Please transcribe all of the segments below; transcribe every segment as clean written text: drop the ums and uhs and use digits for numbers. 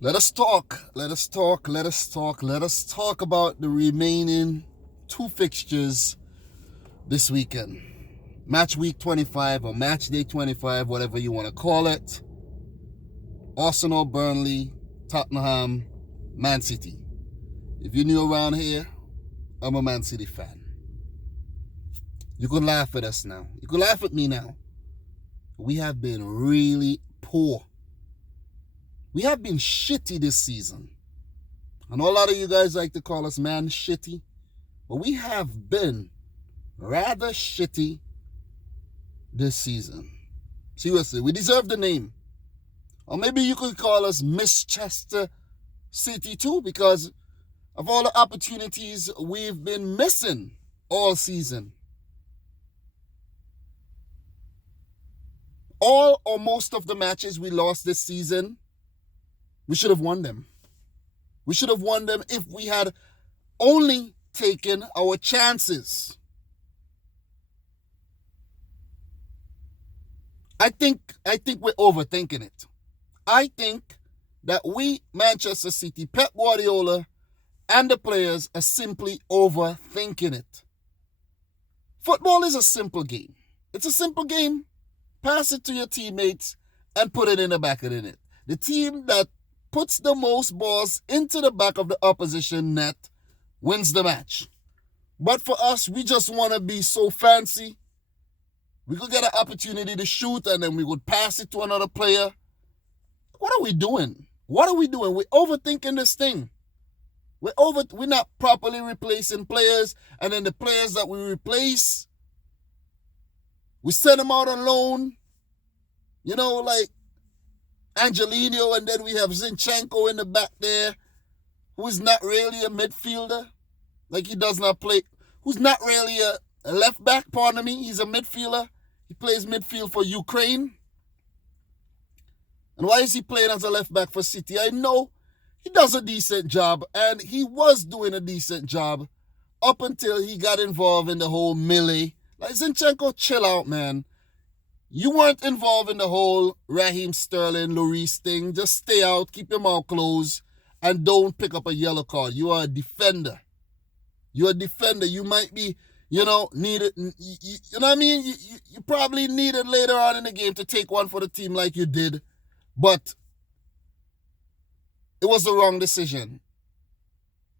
Let us talk. Let us talk. Let us talk. Let us talk about the remaining two fixtures this weekend. Match week 25 or match day 25, whatever you want to call it. Arsenal, Burnley, Tottenham, Man City. If you're new around here, I'm a Man City fan. You can laugh at us now. You can laugh at me now. We have been really poor. We have been shitty this season. I know a lot of you guys like to call us man shitty, but we have been rather shitty this season. Seriously, we deserve the name. Or maybe you could call us Miss Chester City too, because of all the opportunities we've been missing all season. All or most of the matches we lost this season, we should have won them. We should have won them if we had only taken our chances. I think we're overthinking it. I think that we, Manchester City, Pep Guardiola, and the players are simply overthinking it. Football is a simple game. It's a simple game. Pass it to your teammates and put it in the back of the net. The team that puts the most balls into the back of the opposition net wins the match. But for us, we just want to be so fancy. We could get an opportunity to shoot and then we would pass it to another player. What are we doing? What are we doing? We're overthinking this thing. We're not properly replacing players, and then the players that we replace, we send them out on loan. You know, like Angelino, and then we have Zinchenko in the back there, who is not really a midfielder. Like, he does not play. Who's not really a left back, pardon me. He's a midfielder. He plays midfield for Ukraine. And why is he playing as a left back for City? I know he does a decent job, and he was doing a decent job up until he got involved in the whole melee. Like, Zinchenko, chill out, man. You weren't involved in the whole Raheem Sterling, Lloris thing. Just stay out, keep your mouth closed, and don't pick up a yellow card. You are a defender. You're a defender. You might be, needed. You know what I mean? You probably needed later on in the game to take one for the team like you did. But it was the wrong decision.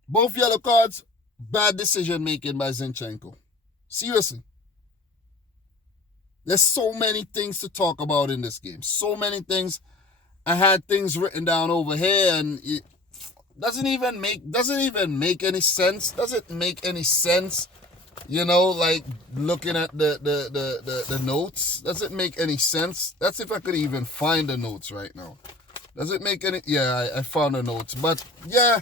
Both yellow cards, bad decision making by Zinchenko. Seriously. There's so many things to talk about in this game. So many things. I had things written down over here, and it doesn't even make any sense. Does it make any sense? Like looking at the notes. Does it make any sense? That's if I could even find the notes right now. Does it make any... Yeah, I found the notes. But, yeah,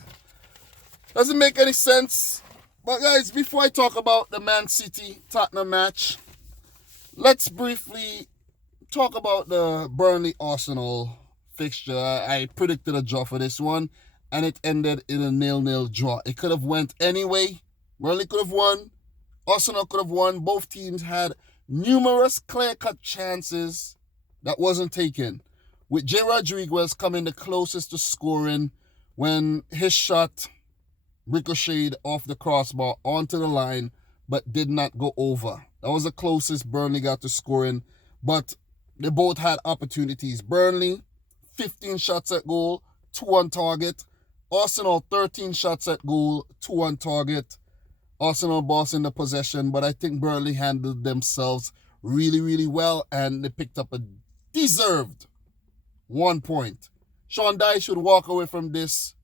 doesn't make any sense. But, guys, before I talk about the Man City-Tottenham match, let's briefly talk about the Burnley-Arsenal fixture. I predicted a draw for this one, and it ended in a 0-0 draw. It could have went anyway. Burnley could have won. Arsenal could have won. Both teams had numerous clear-cut chances that wasn't taken, with J. Rodriguez coming the closest to scoring when his shot ricocheted off the crossbar onto the line but did not go over. That was the closest Burnley got to scoring, but they both had opportunities. Burnley, 15 shots at goal, 2 on target. Arsenal, 13 shots at goal, 2 on target. Arsenal bossing the possession, but I think Burnley handled themselves really, really well, and they picked up a deserved 1 point. Sean Dyche should walk away from this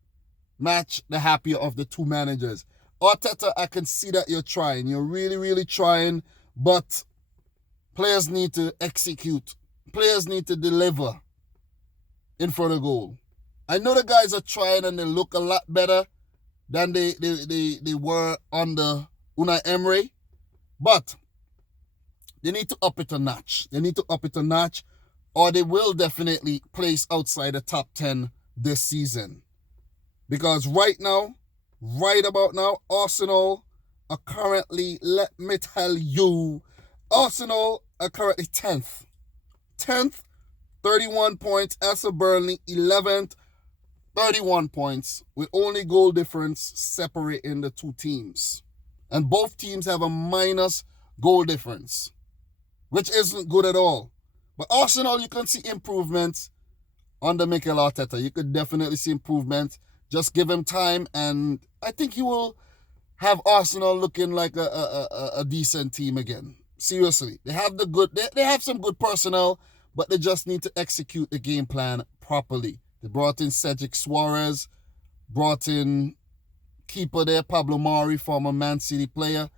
match the happier of the two managers. Arteta, I can see that you're trying. You're really, really trying, but players need to execute. Players need to deliver in front of goal. I know the guys are trying and they look a lot better than they were under Unai Emery, but they need to up it a notch. They need to up it a notch, or they will definitely place outside the top 10 this season. Because right about now, Arsenal are currently, let me tell you, Arsenal are currently 10th. 10th, 31 points. As for Burnley, 11th, 31 points with only goal difference separating the two teams. And both teams have a minus goal difference, which isn't good at all. But Arsenal, you can see improvements under Mikel Arteta. You could definitely see improvement. Just give him time, and I think he will have Arsenal looking like a decent team again. Seriously, they have they have some good personnel, but they just need to execute the game plan properly. They brought in Cedric Suarez, brought in keeper there, Pablo Mari, former Man City player.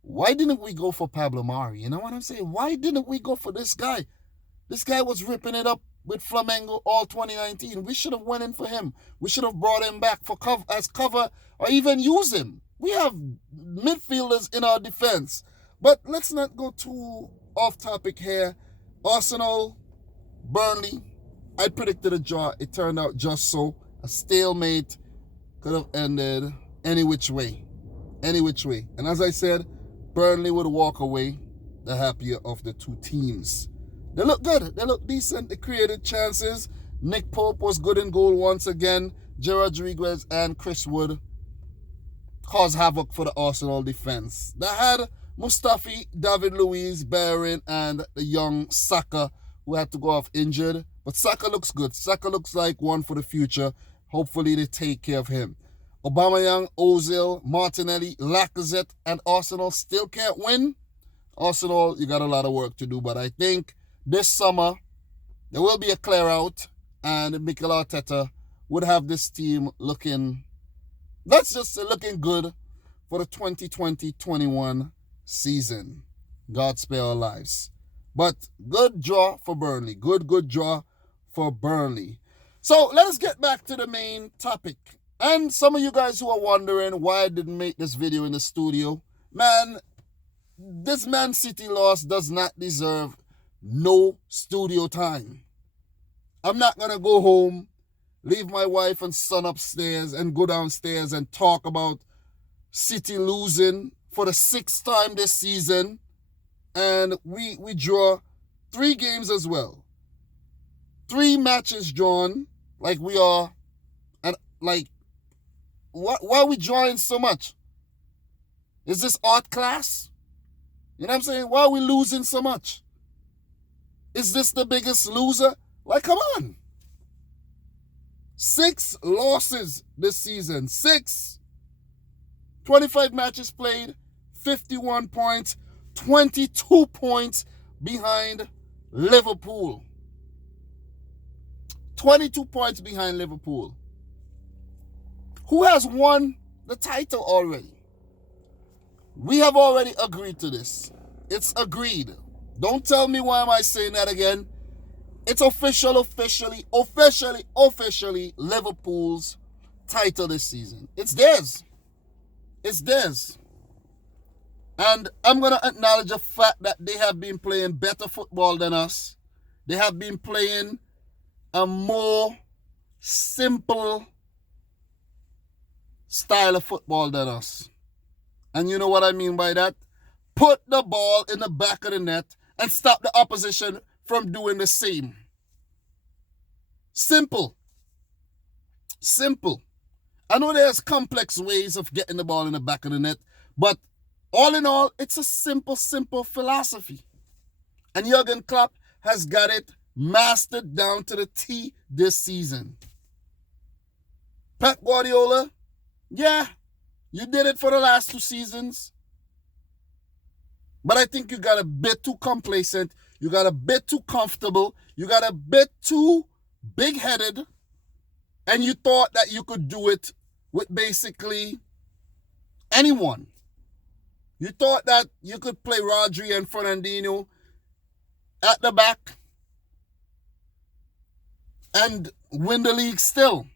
Why didn't we go for Pablo Mari? You know what I'm saying? Why didn't we go for this guy? This guy was ripping it up with Flamengo all 2019. We should have went in for him. We should have brought him back for as cover or even use him. We have midfielders in our defense. But let's not go too off topic here. Arsenal, Burnley, I predicted a draw. It turned out just so. A stalemate could have ended any which way. Any which way. And as I said, Burnley would walk away the happier of the two teams. They look good. They look decent. They created chances. Nick Pope was good in goal once again. Gerard Rodriguez and Chris Wood caused havoc for the Arsenal defense. They had Mustafi, David Luiz, Bellerin, and the young Saka, who had to go off injured. But Saka looks good. Saka looks like one for the future. Hopefully they take care of him. Aubameyang, Ozil, Martinelli, Lacazette, and Arsenal still can't win. Arsenal, you got a lot of work to do, but I think this summer there will be a clear out, and Mikel Arteta would have this team looking, let's just say, looking good for the 2020-21 season. God spare our lives. But good draw for Burnley. Good draw for Burnley. So let us get back to the main topic. And some of you guys who are wondering why I didn't make this video in the studio, man, this Man City loss does not deserve no studio time. I'm not going to go home, leave my wife and son upstairs and go downstairs and talk about City losing for the 6th time this season. And we draw 3 games as well. 3 matches drawn, like we are, and like, why are we drawing so much? Is this art class? You know what I'm saying? Why are we losing so much? Is this the biggest loser? Like, come on. 6 losses this season. 6. 25 matches played, 51 points, 22 points behind Liverpool. 22 points behind Liverpool. Who has won the title already? We have already agreed to this. It's agreed. Don't tell me why am I saying that again. It's officially Liverpool's title this season. It's theirs. It's theirs. And I'm going to acknowledge the fact that they have been playing better football than us. They have been playing a more simple style of football than us. And you know what I mean by that? Put the ball in the back of the net and stop the opposition from doing the same. Simple. Simple. I know there's complex ways of getting the ball in the back of the net, but all in all, it's a simple philosophy. And Jurgen Klopp has got it mastered down to the T this season. Pep Guardiola, yeah, you did it for the last 2 seasons. But I think you got a bit too complacent. You got a bit too comfortable. You got a bit too big-headed. And you thought that you could do it with basically anyone. You thought that you could play Rodri and Fernandinho at the back and win the league still.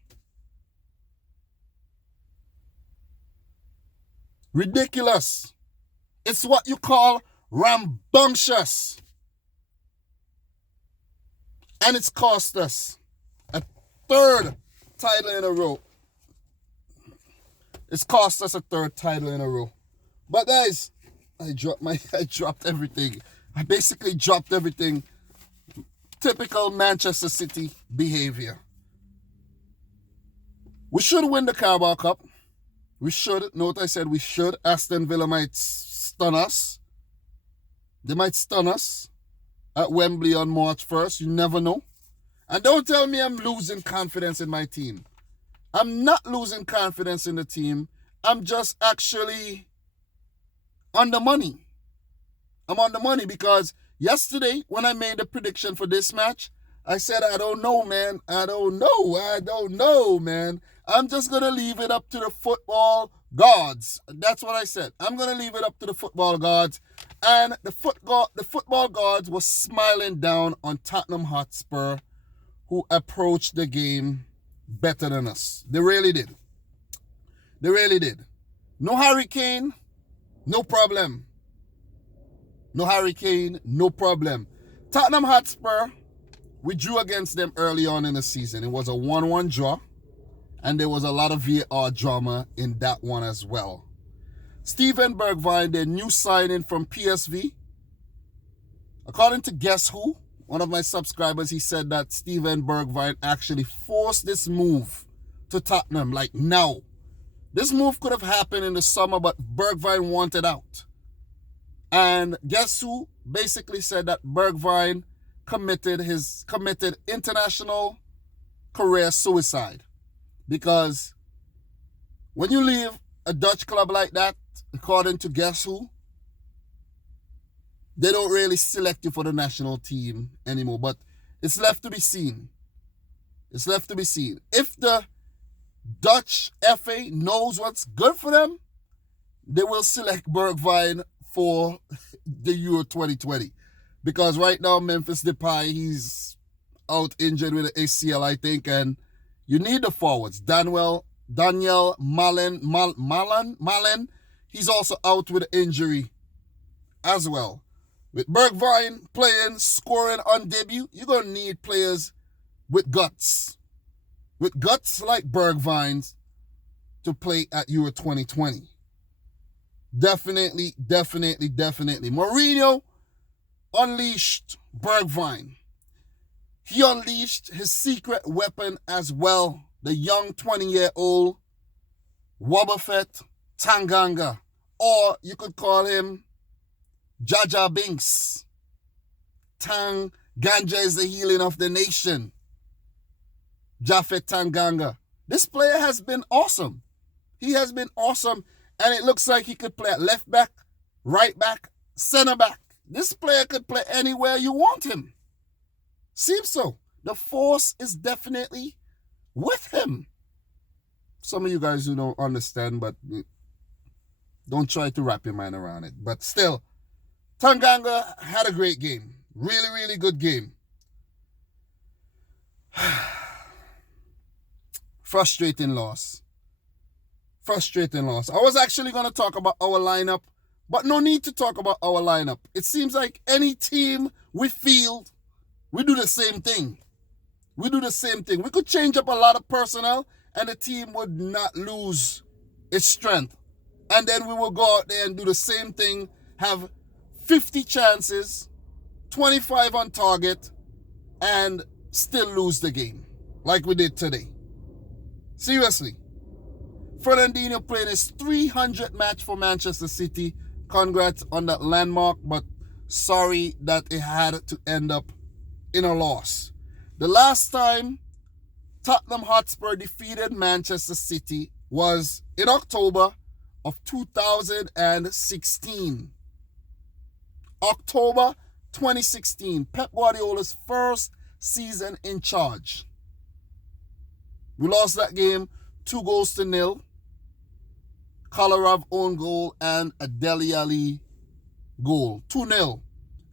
Ridiculous. It's what you call rambunctious. And it's cost us a 3rd title in a row. It's cost us a 3rd title in a row. But guys, I dropped everything. I basically dropped everything. Typical Manchester City behavior. We should win the Carabao Cup. We should. Note I said we should. Aston Villa might stun us. They might stun us at Wembley on March 1st. You never know. And don't tell me I'm losing confidence in my team. I'm not losing confidence in the team. I'm just actually on the money. I'm on the money because yesterday when I made the prediction for this match, I said, I don't know, man. I don't know, man. I'm just going to leave it up to the football gods. That's what I said. I'm going to leave it up to the football gods. And the football gods were smiling down on Tottenham Hotspur, who approached the game better than us. They really did. They really did. No Harry Kane, no problem. No Harry Kane, no problem. Tottenham Hotspur, we drew against them early on in the season. It was a 1-1 draw, and there was a lot of VAR drama in that one as well. Steven Bergwijn, their new signing from PSV. According to Guess Who, one of my subscribers, he said that Steven Bergwijn actually forced this move to Tottenham, like now. This move could have happened in the summer, but Bergwijn wanted out. And Guess Who basically said that Bergwijn committed international career suicide. Because when you leave a Dutch club like that, according to Guess Who, they don't really select you for the national team anymore. But it's left to be seen. It's left to be seen. If the Dutch FA knows what's good for them, they will select Bergwijn for the Euro 2020. Because right now, Memphis Depay, he's out injured with the ACL, I think. And you need the forwards. Daniel Malen, he's also out with an injury as well. With Bergwijn playing, scoring on debut, you're going to need players with guts. With guts like Bergwijn's to play at Euro 2020. Definitely. Mourinho unleashed Bergwijn. He unleashed his secret weapon as well. The young 20-year-old Wobbuffet Tanganga. Or you could call him Jaja Binks. Ganja is the healing of the nation. Japhet Tanganga. This player has been awesome. He has been awesome. And it looks like he could play at left back, right back, center back. This player could play anywhere you want him. Seems so. The force is definitely with him. Some of you guys who don't understand, but don't try to wrap your mind around it. But still, Tanganga had a great game. Really, really good game. Frustrating loss. I was actually going to talk about our lineup, but no need to talk about our lineup. It seems like any team we field, we do the same thing. We could change up a lot of personnel and the team would not lose its strength. And then we will go out there and do the same thing, have 50 chances, 25 on target, and still lose the game like we did today. Seriously. Fernandinho playing his 300th match for Manchester City. Congrats on that landmark, but sorry that it had to end up in a loss. The last time Tottenham Hotspur defeated Manchester City was in October of 2016. October 2016, Pep Guardiola's first season in charge. We lost that game 2-0. Kolarov own goal and a Dele Alli goal. 2-0.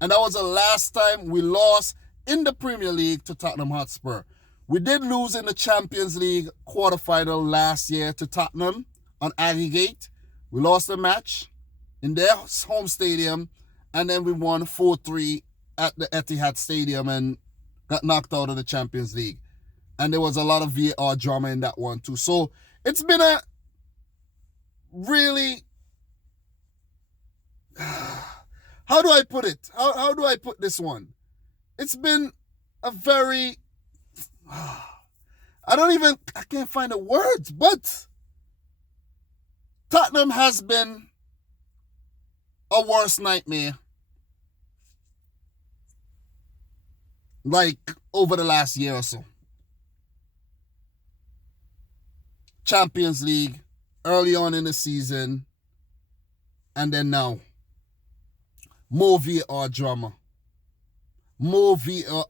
And that was the last time we lost in the Premier League to Tottenham Hotspur. We did lose in the Champions League quarterfinal last year to Tottenham on aggregate. We lost the match in their home stadium, and then we won 4-3 at the Etihad Stadium and got knocked out of the Champions League. And there was a lot of VAR drama in that one too. So it's been a really, how do I put it? How do I put this one? It's been a very, I can't find the words, but Tottenham has been a worst nightmare like over the last year or so. Champions League, early on in the season, and then now. More VAR drama. More VAR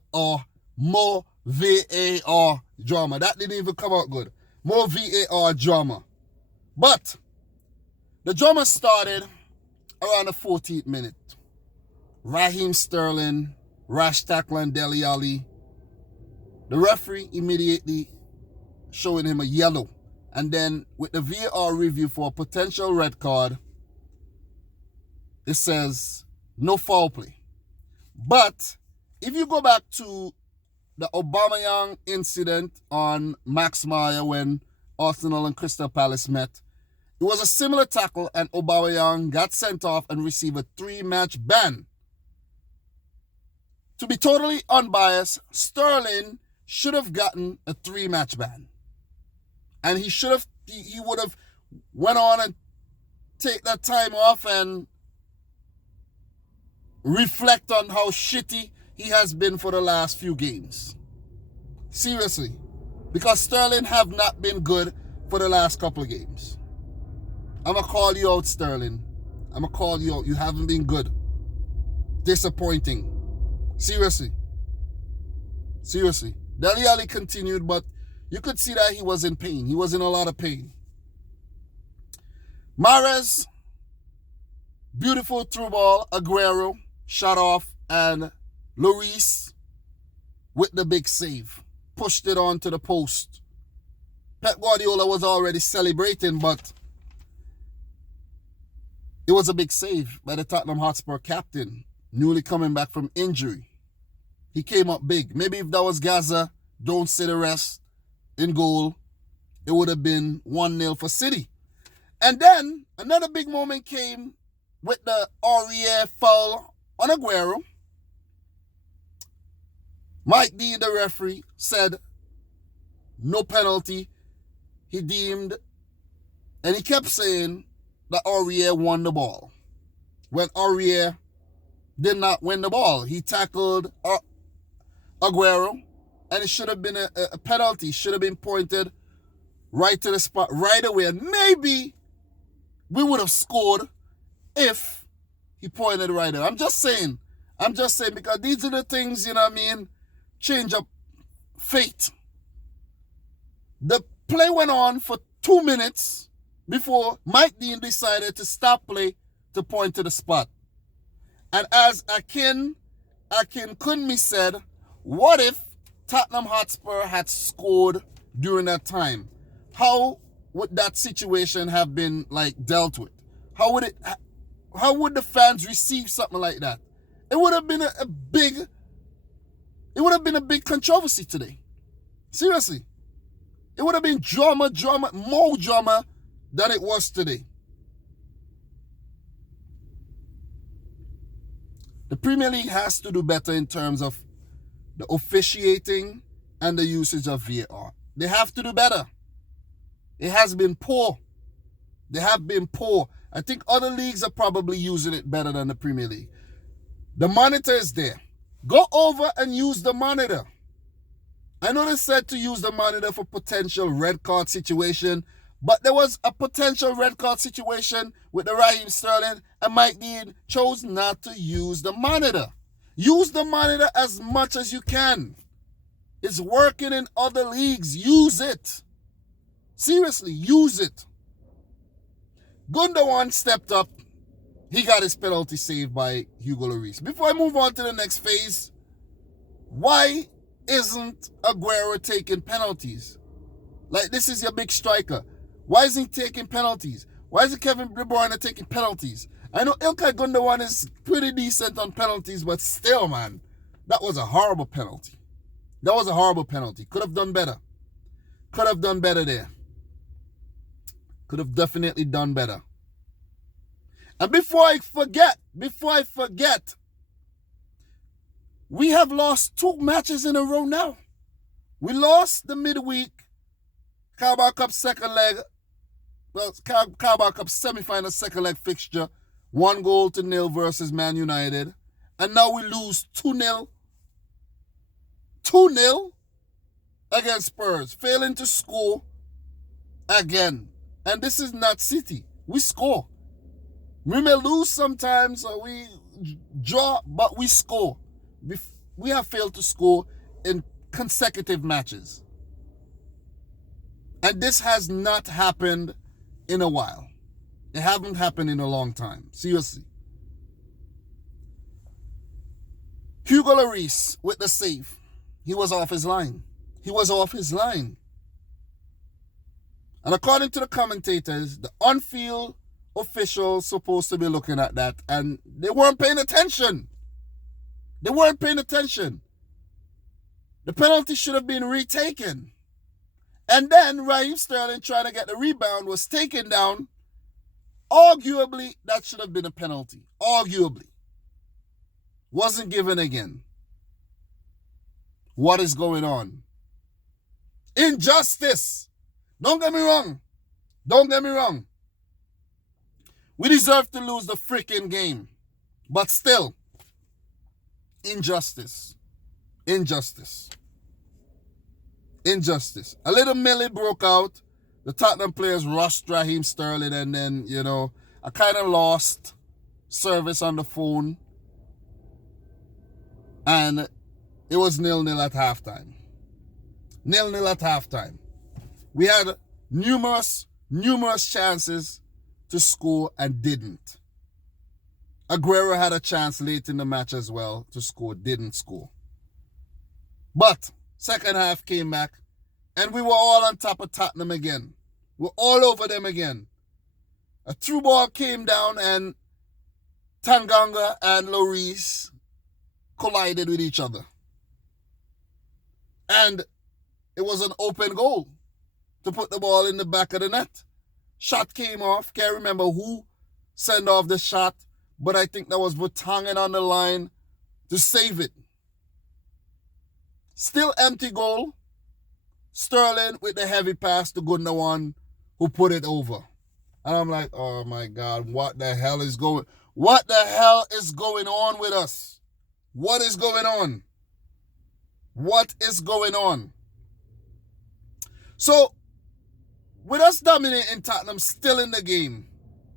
drama. That didn't even come out good. More VAR drama. But the drama started around the 14th minute. Raheem Sterling, rash tackle and Dele Alli. The referee immediately showing him a yellow. And then with the VAR review for a potential red card, it says no foul play. But if you go back to the Aubameyang incident on Max Meyer when Arsenal and Crystal Palace met, it was a similar tackle and Aubameyang got sent off and received a 3-match ban. To be totally unbiased, Sterling should have gotten a 3-match ban. And he would have went on and take that time off and reflect on how shitty he has been for the last few games. Seriously. Because Sterling have not been good for the last couple of games. I'm going to call you out, Sterling. I'm going to call you out. You haven't been good. Disappointing. Seriously. Dele Alli continued, but you could see that he was in pain. He was in a lot of pain. Mahrez, beautiful through ball. Aguero, shot off. And Lloris with the big save. Pushed it onto the post. Pep Guardiola was already celebrating, but it was a big save by the Tottenham Hotspur captain, newly coming back from injury. He came up big. Maybe if that was Gaza, don't say the rest, in goal, it would have been 1-0 for City. And then another big moment came with the Aurier foul on Aguero. Mike Dean, the referee, said no penalty. He deemed, and he kept saying that Aurier won the ball. When Aurier did not win the ball, he tackled Aguero, and it should have been a penalty. Should have been pointed right to the spot right away. And maybe we would have scored if he pointed right away. I'm just saying because these are the things, you know what I mean, change up fate. The play went on for 2 minutes before Mike Dean decided to stop play to point to the spot. And as Akin Kunmi said, what if Tottenham Hotspur had scored during that time? How would that situation have been dealt with? How would the fans receive something like that? It would have been a big controversy today. Seriously. It would have been more drama than it was today. The Premier League has to do better in terms of the officiating and the usage of VAR. They have to do better. It has been poor. They have been poor. I think other leagues are probably using it better than the Premier League. The monitor is there. Go over and use the monitor. I know they said to use the monitor for potential red card situation, but there was a potential red card situation with the Raheem Sterling, and Mike Dean chose not to use the monitor. Use the monitor as much as you can. It's working in other leagues. Use it. Seriously, use it. Gundogan stepped up. He got his penalty saved by Hugo Lloris. Before I move on to the next phase, why isn't Aguero taking penalties? This is your big striker. Why isn't he taking penalties? Why isn't Kevin De Bruyne taking penalties? I know Ilkay Gundogan is pretty decent on penalties, but still, man, that was a horrible penalty. Could have done better. Could have done better there. Could have definitely done better. And before I forget, we have lost 2 matches in a row now. We lost the midweek Carabao Cup second leg, well, Carabao Cup semi-final second leg fixture, 1-0 versus Man United. And now we lose 2-0. 2-0 against Spurs, failing to score again. And this is not City. We score. We may lose sometimes, or we draw, but we score. We have failed to score in consecutive matches. And this has not happened in a while. It hasn't happened in a long time. Seriously. Hugo Lloris with the save. He was off his line. He was off his line. And according to the commentators, the on-field officials supposed to be looking at that, and they weren't paying attention. They weren't paying attention. The penalty should have been retaken. And then Raheem Sterling, trying to get the rebound, was taken down. Arguably, that should have been a penalty. Arguably. Wasn't given again. What is going on? Injustice. Don't get me wrong. Don't get me wrong. We deserve to lose the freaking game. But still, injustice. Injustice. Injustice. A little melee broke out. The Tottenham players rushed Raheem Sterling, and then, I kind of lost service on the phone. And it was 0-0 at halftime. 0-0 at halftime. We had numerous chances to score and didn't. Aguero had a chance late in the match as well to score, didn't score. But second half came back, and we were all on top of Tottenham again. We're all over them again. A through ball came down, and Tanganga and Lloris collided with each other. And it was an open goal to put the ball in the back of the net. Shot came off. Can't remember who sent off the shot, but I think that was Vertonghen on the line to save it. Still empty goal. Sterling with the heavy pass to Gundogan, who put it over. And I'm like, oh my God, what the hell is going on with us? What is going on? What is going on? So, with us dominating Tottenham still in the game,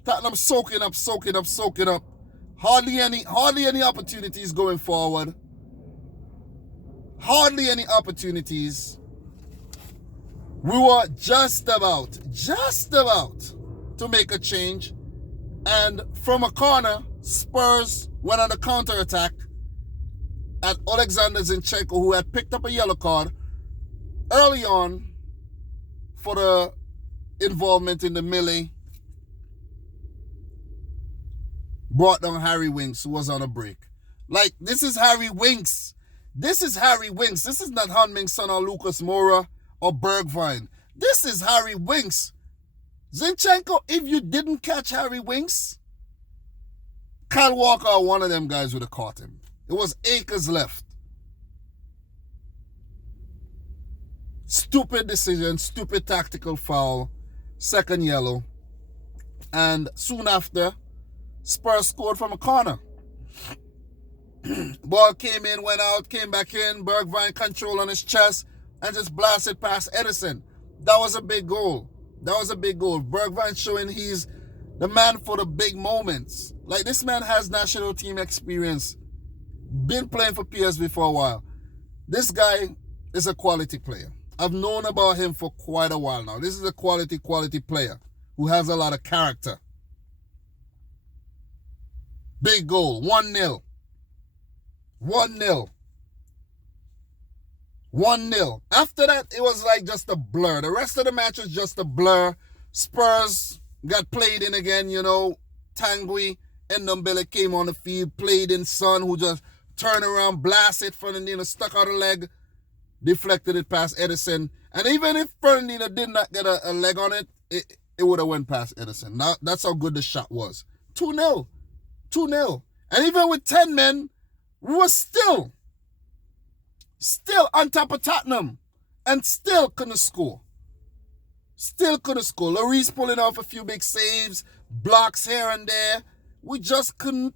Tottenham soaking up. Hardly any opportunities going forward. Hardly any opportunities. We were just about to make a change. And from a corner, Spurs went on a counter-attack at Alexander Zinchenko, who had picked up a yellow card early on for the involvement in the melee. Brought down Harry Winks, who was on a break. Like, this is Harry Winks. This is Harry Winks. This is not Han Ming-son or Lucas Moura or Bergwijn. This is Harry Winks. Zinchenko, if you didn't catch Harry Winks, Kyle Walker or one of them guys would have caught him. It was acres left. Stupid decision, stupid tactical foul, second yellow. And soon after, Spurs scored from a corner. Ball came in, went out, came back in. Bergwijn control on his chest and just blasted past Edison. That was a big goal. Bergwijn showing he's the man for the big moments. Like, this man has national team experience. Been playing for PSV for a while. This guy is a quality player. I've known about him for quite a while now. This is a quality player who has a lot of character. Big goal, 1-0. 1-0. After that, it was like just a blur. The rest of the match was just a blur. Spurs got played in again, Tanguy and Ndombele came on the field, played in Son, who just turned around, blasted Fernandinho, stuck out a leg, deflected it past Edison. And even if Fernandinho did not get a leg on it, it would have went past Edison. Now, that's how good the shot was. 2-0. And even with 10 men, we were still on top of Tottenham and still couldn't score. Still couldn't score. Lloris pulling off a few big saves, blocks here and there. We just couldn't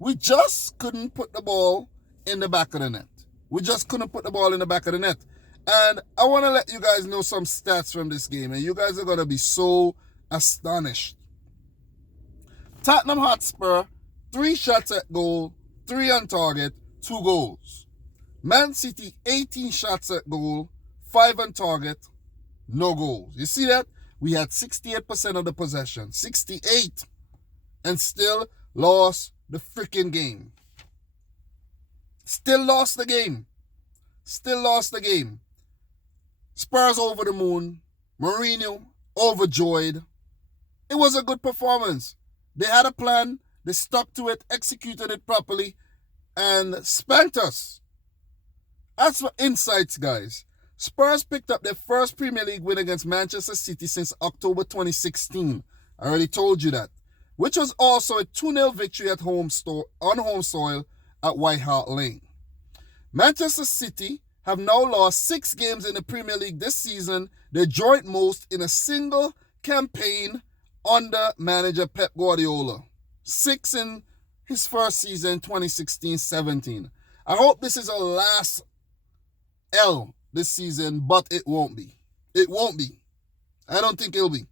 put the ball in the back of the net. We just couldn't put the ball in the back of the net. And I want to let you guys know some stats from this game, and you guys are going to be so astonished. Tottenham Hotspur, 3 shots at goal, 3 on target, 2 goals. Man City, 18 shots at goal, 5 on target, no goals. You see that? We had 68% of the possession. 68. And still lost the freaking game. Still lost the game. Still lost the game. Spurs over the moon. Mourinho overjoyed. It was a good performance. They had a plan. They stuck to it, executed it properly, and spanked us. As for insights, guys, Spurs picked up their first Premier League win against Manchester City since October 2016. I already told you that. Which was also a 2-0 victory at on home soil at White Hart Lane. Manchester City have now lost 6 games in the Premier League this season, their joint most in a single campaign under manager Pep Guardiola. 6 in his first season, 2016-17. I hope this is our last L this season, but it won't be. It won't be. I don't think it'll be.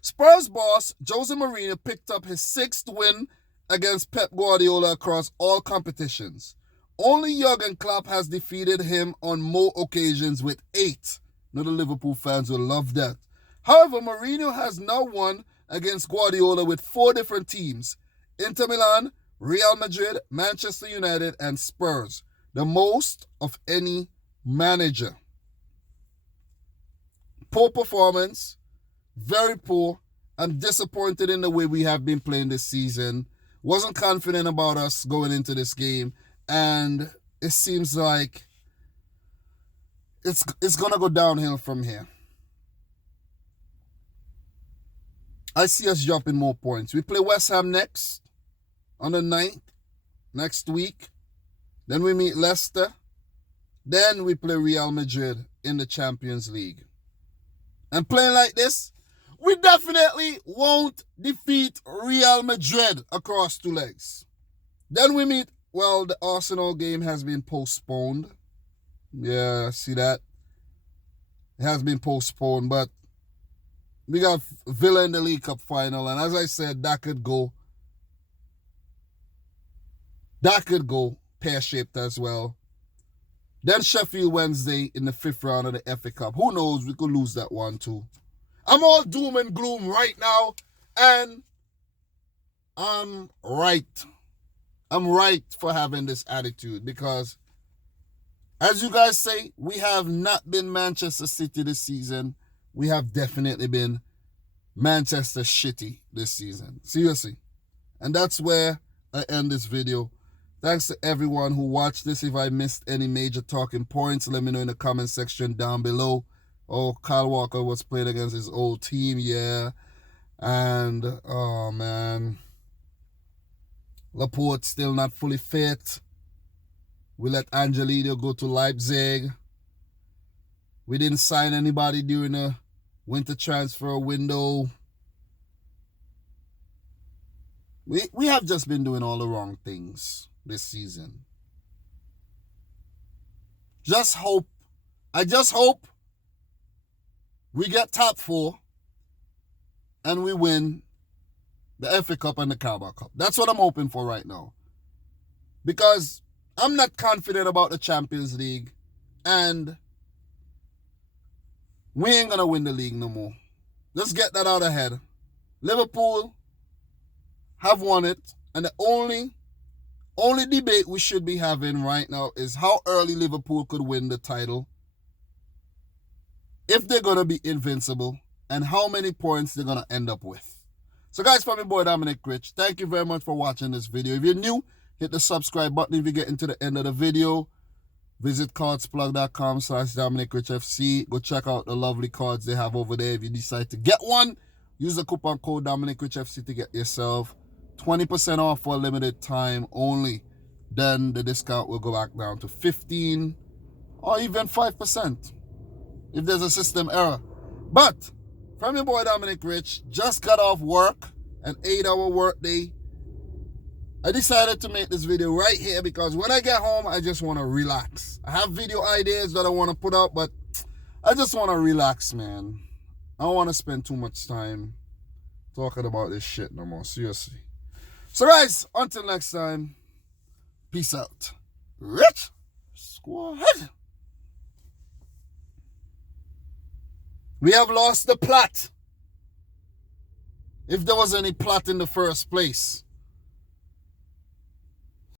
Spurs boss Jose Mourinho picked up his 6th win against Pep Guardiola across all competitions. Only Jurgen Klopp has defeated him on more occasions with 8. Now the Liverpool fans will love that. However, Mourinho has now won against Guardiola with 4 different teams: Inter Milan, Real Madrid, Manchester United, and Spurs. The most of any manager. Poor performance, very poor. I'm disappointed in the way we have been playing this season. Wasn't confident about us going into this game, and it seems like it's gonna go downhill from here. I see us jumping more points. We play West Ham next on the 9th, next week. Then we meet Leicester. Then we play Real Madrid in the Champions League. And playing like this, we definitely won't defeat Real Madrid across 2 legs. Then we meet, the Arsenal game has been postponed. Yeah, see that? It has been postponed, but we got Villa in the League Cup final, and as I said, that could go pear-shaped as well. Then Sheffield Wednesday in the 5th round of the FA Cup. Who knows? We could lose that one too. I'm all doom and gloom right now, and I'm right. I'm right for having this attitude because, as you guys say, we have not been Manchester City this season. We have definitely been Manchester shitty this season. Seriously. And that's where I end this video. Thanks to everyone who watched this. If I missed any major talking points, let me know in the comment section down below. Oh, Kyle Walker was playing against his old team, yeah. And, oh, man. Laporte still not fully fit. We let Angelino go to Leipzig. We didn't sign anybody during the winter transfer window. We have just been doing all the wrong things this season. I just hope we get top 4 and we win the FA Cup and the Carabao Cup. That's what I'm hoping for right now. Because I'm not confident about the Champions League, and we ain't going to win the league no more. Let's get that out of head. Liverpool have won it, and the only debate we should be having right now is how early Liverpool could win the title, if they're going to be invincible, and how many points they're going to end up with. So guys, from your boy Dominic Rich, thank you very much for watching this video. If you're new, hit the subscribe button. If you get into the end of the video, visit cardsplug.com/dominicrichfc. Go check out the lovely cards they have over there. If you decide to get one, use the coupon code dominicrichfc to get yourself 20% off for a limited time only. Then the discount will go back down to 15 or even 5% if there's a system error. But from your boy Dominic Rich, just got off work, an 8-hour work day. I decided to make this video right here because when I get home, I just want to relax. I have video ideas that I want to put out, but I just want to relax, man. I don't want to spend too much time talking about this shit no more, seriously. So guys, until next time, peace out. Rich Squad. We have lost the plot. If there was any plot in the first place.